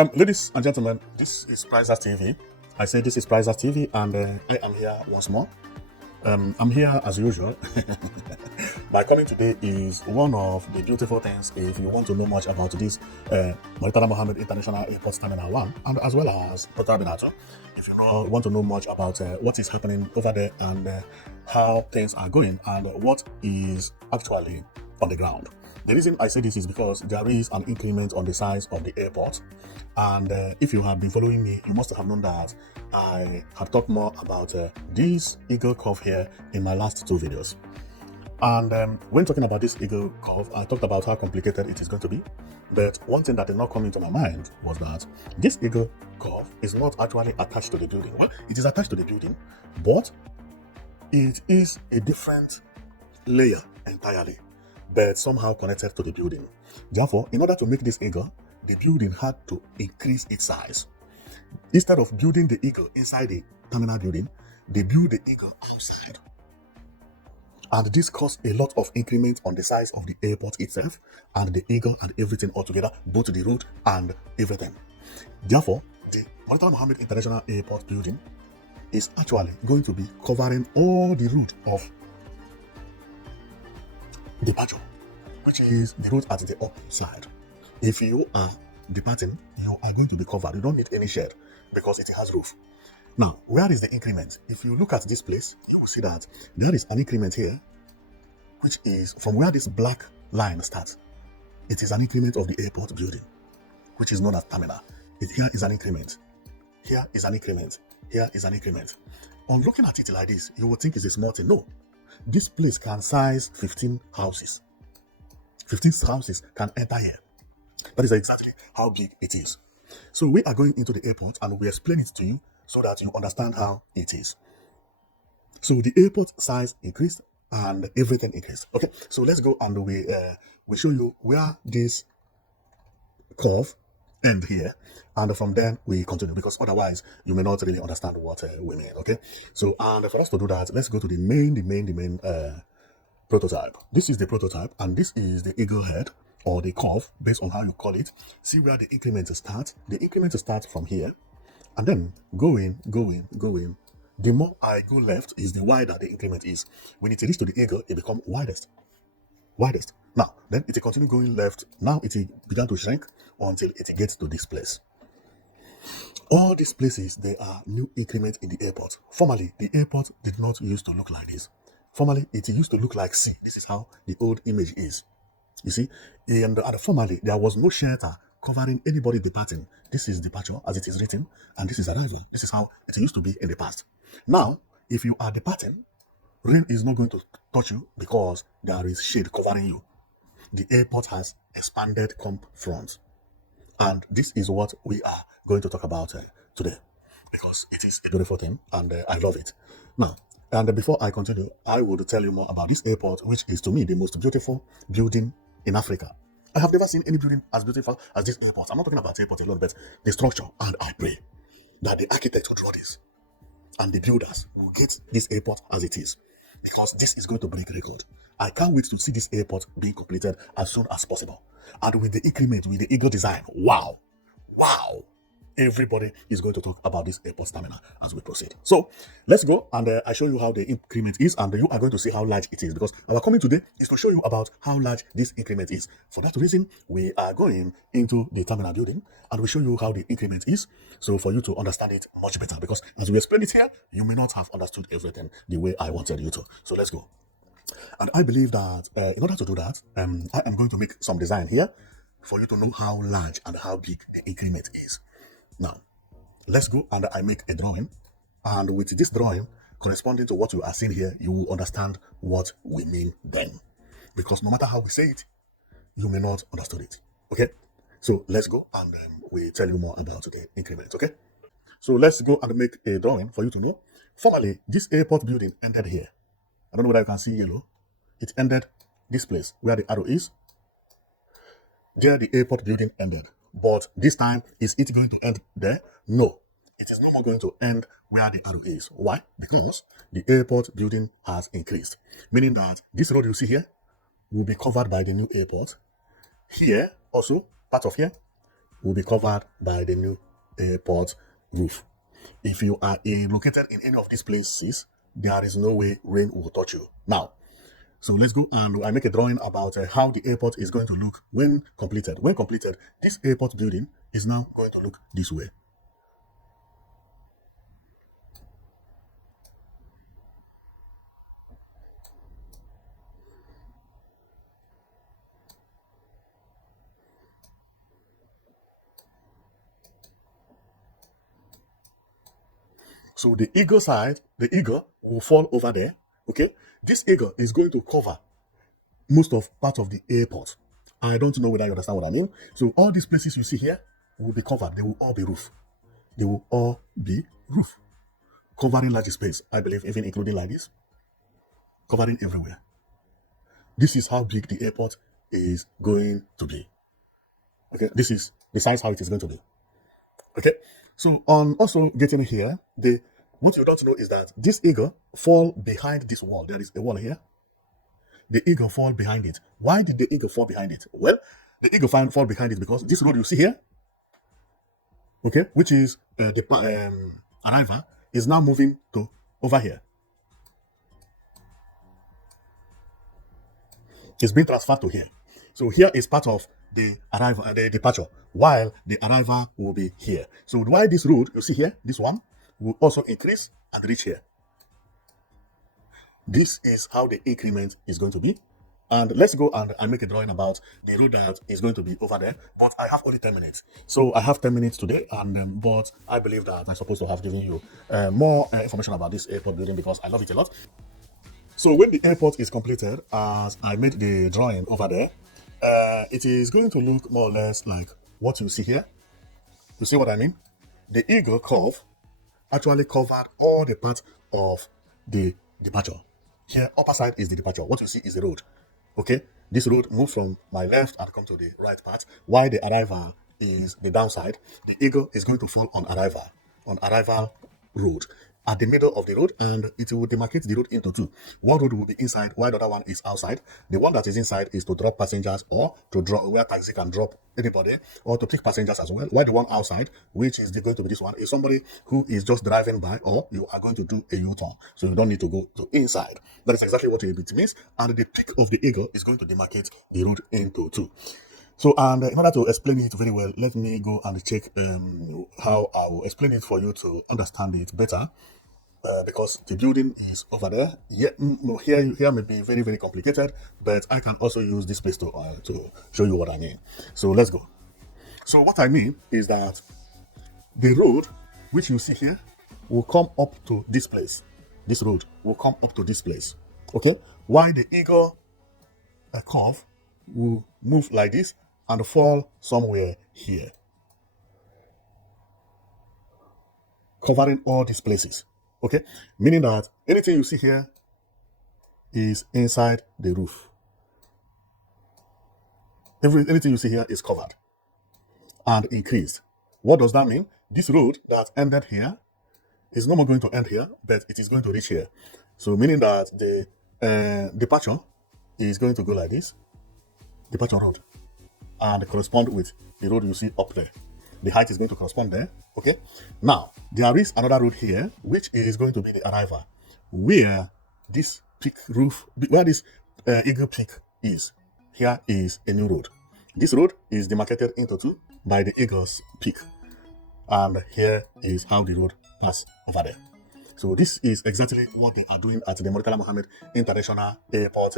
Ladies and gentlemen, this is Prizers TV. I say this is Prizers TV, and I am here once more. I'm here as usual. My coming today is one of the beautiful things if you want to know much about this Murtala Muhammed International Airport Terminal 1, and as well as Port if you want to know much about what is happening over there and how things are going and what is actually on the ground. The reason I say this is because there is an increment on the size of the airport, and if you have been following me, you must have known that I have talked more about this eagle curve here in my last two videos. And when talking about this eagle curve, I talked about how complicated it is going to be. But one thing that did not come into my mind was that this eagle curve is not actually attached to the building. Well, it is attached to the building, but it is a different layer entirely, but somehow connected to the building. Therefore, in order to make this eagle, the building had to increase its size. Instead of building the eagle inside the terminal building, they build the eagle outside. And this caused a lot of increment on the size of the airport itself and the eagle and everything altogether, both the road and everything. Therefore, the Murtala Muhammed International Airport building is actually going to be covering all the route of departure, which is the route at the upside. If you are departing, you are going to be covered. You don't need any shed because it has roof. Now, where is the increment? If you look at this place, you will see that there is an increment here, which is from where this black line starts. It is an increment of the airport building, which is known as terminal. Here is an increment. Here is an increment. Here is an increment. On looking at it like this, you would think it's a small thing. No. This place can size 15 houses. 15 houses can enter here. That is exactly how big it is. So we are going into the airport and we explain it to you so that you understand how it is. So the airport size increased and everything increased. Okay, so let's go and we show you where this curve end here, and from then we continue, because otherwise you may not really understand what we mean. Okay, so and for us to do that, let's go to the main prototype. This is the prototype, and this is the eagle head or the curve, based on how you call it. See where the increment starts. The increment starts from here, and then going. The more I go left is the wider the increment is. When it reaches to the eagle, it becomes widest. Now, then it will continue going left. Now it will begin to shrink until it gets to this place. All these places, they are new increments in the airport. Formerly, the airport did not used to look like this. Formerly, it used to look like C. This is how the old image is. You see, and formerly, there was no shelter covering anybody departing. This is departure as it is written, and this is arrival. This is how it used to be in the past. Now, if you are departing, rain is not going to touch you because there is shade covering you. The airport has expanded comp front, and this is what we are going to talk about today, because it is a beautiful thing and I love it. Now, and before I continue, I will tell you more about this airport, which is to me the most beautiful building in Africa. I have never seen any building as beautiful as this airport. I'm not talking about the airport alone, but the structure, and I pray that the architects will draw this and the builders will get this airport as it is, because this is going to break record. I can't wait to see this airport being completed as soon as possible. And with the increment, with the eagle design, wow. Everybody is going to talk about this airport terminal as we proceed. So let's go and I show you how the increment is, and you are going to see how large it is, because our coming today is to show you about how large this increment is. For that reason, we are going into the terminal building and we show you how the increment is, so for you to understand it much better, because as we explain it here, you may not have understood everything the way I wanted you to. So let's go. And I believe that in order to do that, I am going to make some design here for you to know how large and how big the increment is. Now, let's go and I make a drawing. And with this drawing, corresponding to what you are seeing here, you will understand what we mean then. Because no matter how we say it, you may not understand it. Okay? So let's go and we tell you more about the increment. Okay? So let's go and make a drawing for you to know. Formerly, this airport building ended here. I don't know whether you can see yellow. It ended this place where the arrow is. There the airport building ended. But this time, is it going to end there? No. It is no more going to end where the arrow is. Why? Because the airport building has increased. Meaning that this road you see here will be covered by the new airport. Here, also, part of here, will be covered by the new airport roof. If you are located in any of these places, there is no way rain will touch you. Now, so let's go and I make a drawing about how the airport is going to look when completed. When completed, this airport building is now going to look this way. So the eagle side, the eagle will fall over there. Okay, this eagle is going to cover most of part of the airport. I don't know whether you understand what I mean. So all these places you see here will be covered. They will all be roof. They will all be roof, covering large space. I believe even including like this, covering everywhere. This is how big the airport is going to be. Okay, this is the size how it is going to be. Okay, so on also getting here, the what you don't know is that this eagle fall behind this wall. There is a wall here. The eagle fall behind it. Why did the eagle fall behind it? Well, the eagle fall behind it because this road you see here, okay, which is the arrival, is now moving to over here. It's being transferred to here. So here is part of the arrival and the departure, while the arrival will be here. So why this road you see here, this one, will also increase and reach here. This is how the increment is going to be. And let's go and I make a drawing about the road that is going to be over there. But I have only 10 minutes. So I have 10 minutes today. And but I believe that I'm supposed to have given you more information about this airport building because I love it a lot. So when the airport is completed, as I made the drawing over there, it is going to look more or less like what you see here. You see what I mean? The eagle curve actually covered all the parts of the departure. Here, upper side is the departure. What you see is the road. Okay, this road moves from my left and come to the right part. While the arrival is the downside, the eagle is going to fall on arrival road at the middle of the road, and it will demarcate the road into two. One road will be inside, while the other one is outside. The one that is inside is to drop passengers or to drop where taxi can drop anybody or to pick passengers as well. While the one outside, which is going to be this one, is somebody who is just driving by or you are going to do a U-turn. So you don't need to go to inside. That is exactly what it means. And the peak of the eagle is going to demarcate the road into two. So, and in order to explain it very well, let me go and check how I will explain it for you to understand it better. Because the building is over there. Yeah, here may be very, very complicated, but I can also use this place to show you what I mean. So let's go. So what I mean is that the road, which you see here, will come up to this place. This road will come up to this place. Okay? While the eagle curve will move like this and fall somewhere here, covering all these places. Okay, meaning that anything you see here is inside the roof. Anything you see here is covered and increased. What does that mean? This road that ended here is no more going to end here, but it is going to reach here. So meaning that the departure is going to go like this, departure road, and correspond with the road you see up there. The height is going to correspond there. Okay. Now, there is another road here, which is going to be the arrival, where this peak roof, where this eagle peak is. Here is a new road. This road is demarcated into two by the eagle's peak. And here is how the road passes over there. So this is exactly what they are doing at the Murtala Muhammed International Airport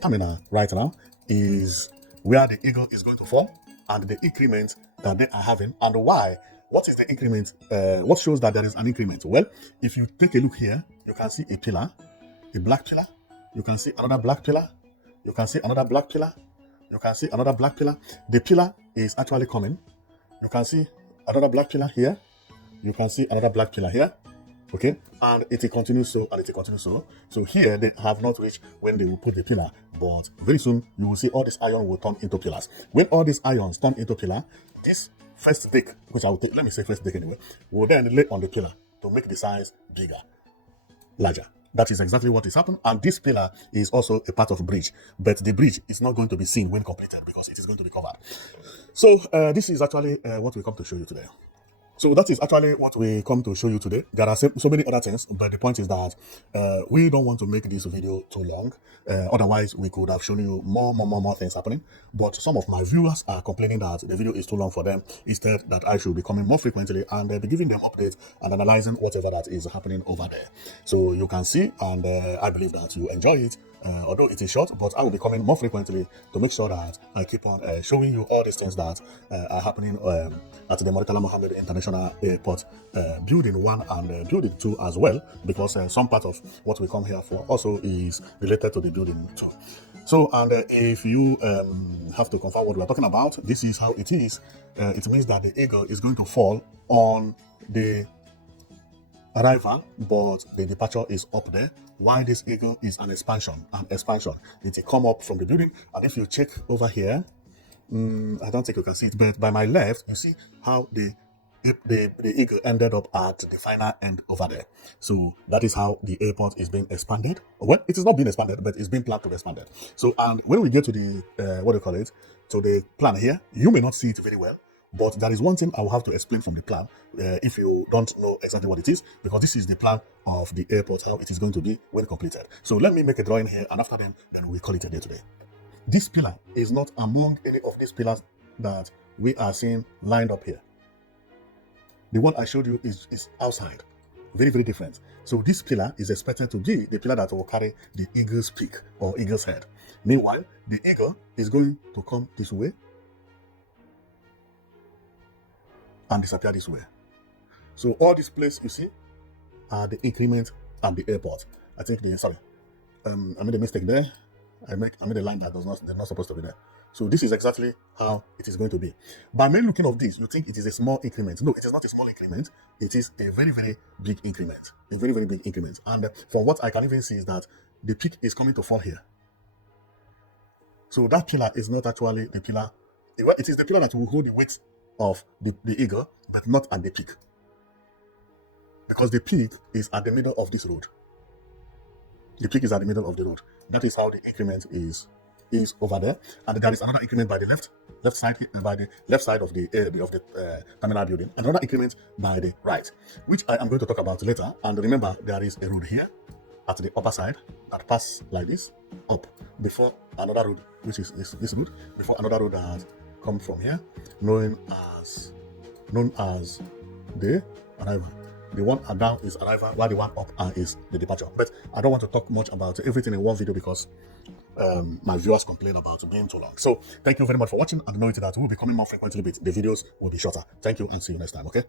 terminal right now, is where the eagle is going to fall and the increment that they are having and why. What is the increment? What shows that there is an increment? Well, if you take a look here, you can see a pillar, a black pillar. You can see another black pillar. You can see another black pillar. You can see another black pillar. The pillar is actually coming. You can see another black pillar here. You can see another black pillar here. Okay, and it will continue so, and it will continue so. So here they have not reached when they will put the pillar, but very soon you will see all this iron will turn into pillars. When all these irons turn into pillar, this first deck, which I will take, let me say first deck anyway, will then lay on the pillar to make the size bigger, larger. That is exactly what is happening. And this pillar is also a part of a bridge, but the bridge is not going to be seen when completed because it is going to be covered. So this is actually what we come to show you today. So that is actually what we come to show you today. There are so many other things, but the point is that we don't want to make this video too long. Otherwise, we could have shown you more things happening. But some of my viewers are complaining that the video is too long for them. Instead, that I should be coming more frequently and be giving them updates and analyzing whatever that is happening over there. So you can see, and I believe that you enjoy it. Although it is short, but I will be coming more frequently to make sure that I keep on showing you all these things that are happening at the Murtala Muhammed International Airport, Building 1 and Building 2 as well, because some part of what we come here for also is related to the Building 2. So, and if you have to confirm what we're talking about, this is how it is. It means that the eagle is going to fall on the arrival, but the departure is up there. Why this eagle is an expansion, it will come up from the building. And if you check over here, I don't think you can see it, but by my left, you see how the eagle ended up at the final end over there. So that is how the airport is being expanded. Well, it is not being expanded, but it's being planned to be expanded. So, and when we get to the what do you call it, to the plan here, you may not see it very well, but there is one thing I will have to explain from the plan if you don't know exactly what it is, because this is the plan of the airport, how it is going to be when completed. So let me make a drawing here, and after then we call it a day today. This pillar is not among any of these pillars that we are seeing lined up here. The one I showed you is outside, very different. So this pillar is expected to be the pillar that will carry the eagle's peak or eagle's head. Meanwhile, the eagle is going to come this way and disappear this way. So all this place you see are the increment and the airport. I think I made a mistake there. I made a line that they're not supposed to be there. So this is exactly how it is going to be. By mere looking of this, you think it is a small increment. No, it is not a small increment. It is a very big increment. A very big increment. And from what I can even see is that the peak is coming to fall here. So that pillar is not actually the pillar. It is the pillar that will hold the weight of the eagle, but not at the peak. Because the peak is at the middle of this road. The peak is at the middle of the road. That is how the increment is over there. And there is another increment by the left side of the terminal building. Another increment by the right, which I am going to talk about later. And remember, there is a road here at the upper side that passes like this up before another road, which is this road, before another road that comes from here, known as the arrival. The one down is arrival, while the one up is the departure. But I don't want to talk much about everything in one video because my viewers complain about being too long. So thank you very much for watching, and know that we will be coming more frequently, but the videos will be shorter. Thank you, and see you next time, okay?